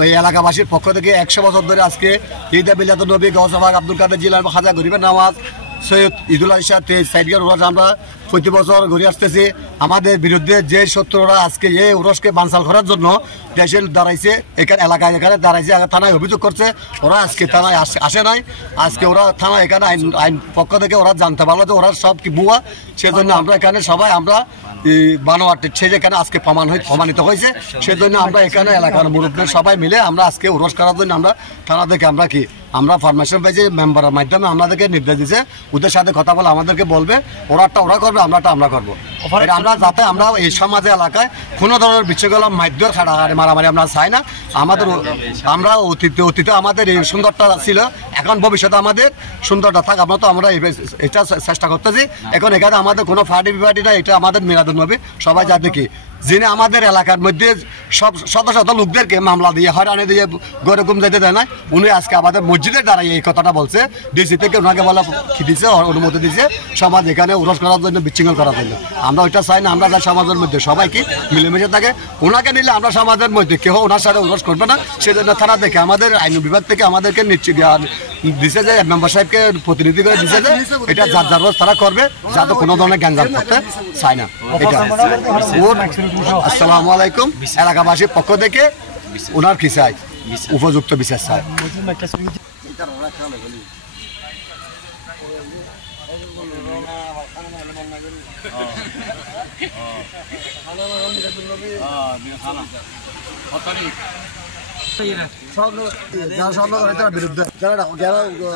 ওই এলাকাবাসীর পক্ষ থেকে 100 বছর ধরে আজকে ঈদে মিলাদুন নবী গৌসবাগ আব্দুল কাদের জিলার খাজা গরিবের নওয়াজ সৈয়দ ঈদুল আজহা সাইডগার উরস আমরা প্রতি বছর ঘুরে আসতেছি। আমাদের বিরুদ্ধে যে শত্রুরা আজকে এই উরসকে বানচাল করার জন্য দেশে দাঁড়াইছে, এখানে এখানে দাঁড়াইছে, থানায় অভিযোগ করছে। ওরা আজকে থানায় আসে নাই। আজকে ওরা থানায় এখানে আইন পক্ষ থেকে ওরা জানতে পারলো যে ওরা সব কি ভুয়া। সেজন্য আমরা এখানে সবাই আমরা বানোয়াট সে যেখানে আজকে প্রমাণিত হয়েছে, সেজন্য আমরা এখানে এলাকার মুরব্বীদের সবাই মিলে আমরা আজকে উরস করার জন্য আমরা থানা থেকে আমরা ফরমেশন পেয়েছি, মেম্বারের মাধ্যমে আমাদেরকে নির্দেশ দিয়েছে ওদের সাথে কথা বলে আমাদেরকে বলবে ওরা করবে, আমরা করবো। আমরা যাতে আমরা এই সমাজে এলাকায় কোনো ধরনের বিচ্ছুগুলো মাধ্যমের খাড়াখাড়ি মারামারি আমরা চাই না। আমরা অতীতে আমাদের এই সুন্দরটা ছিল, এখন ভবিষ্যতে আমাদের সুন্দরটা থাক। আমরা এটা চেষ্টা করতেছি। এখন এখানে আমাদের কোনো পার্টি না, এটা আমাদের মিলাদুন নবী সবাই যা দেখি যিনি আমাদের এলাকার মধ্যে সব শত শত লোকদেরকে মামলা দিয়ে হয়রানি দিয়ে গরকম যেতে দেয় না, উনি আজকে আমাদের মসজিদের দ্বারাই এই কথাটা বলছে। ডিসি থেকে ওনাকে বলা দিয়েছে, অনুমতি দিয়েছে সমাজ এখানে উরস করার জন্য, বিচ্ছিন্ন করার জন্য। আমরা ওইটা চাই না, আমরা যাই সমাজের মধ্যে সবাইকে মিলেমিশে থাকে। ওনাকে নিলে আমরা সমাজের মধ্যে কেউ ওনার সাথে উরস করবে না। সেজন্য থানা থেকে আমাদের আইন বিভাগ থেকে আমাদেরকে দিছে যে মেম্বার সাহেবকে প্রতিনিধি করে দিছে যে এটা যার তারা করবে, যাতে কোনো ধরনের গ্যাঞ্জাম করতে চায় না। এটা আসসালামু আলাইকুম। এলাকাবাসীর পক্ষ থেকে ওনার কি চাই, উপযুক্ত বিচার চাই। বিরুদ্ধে যারা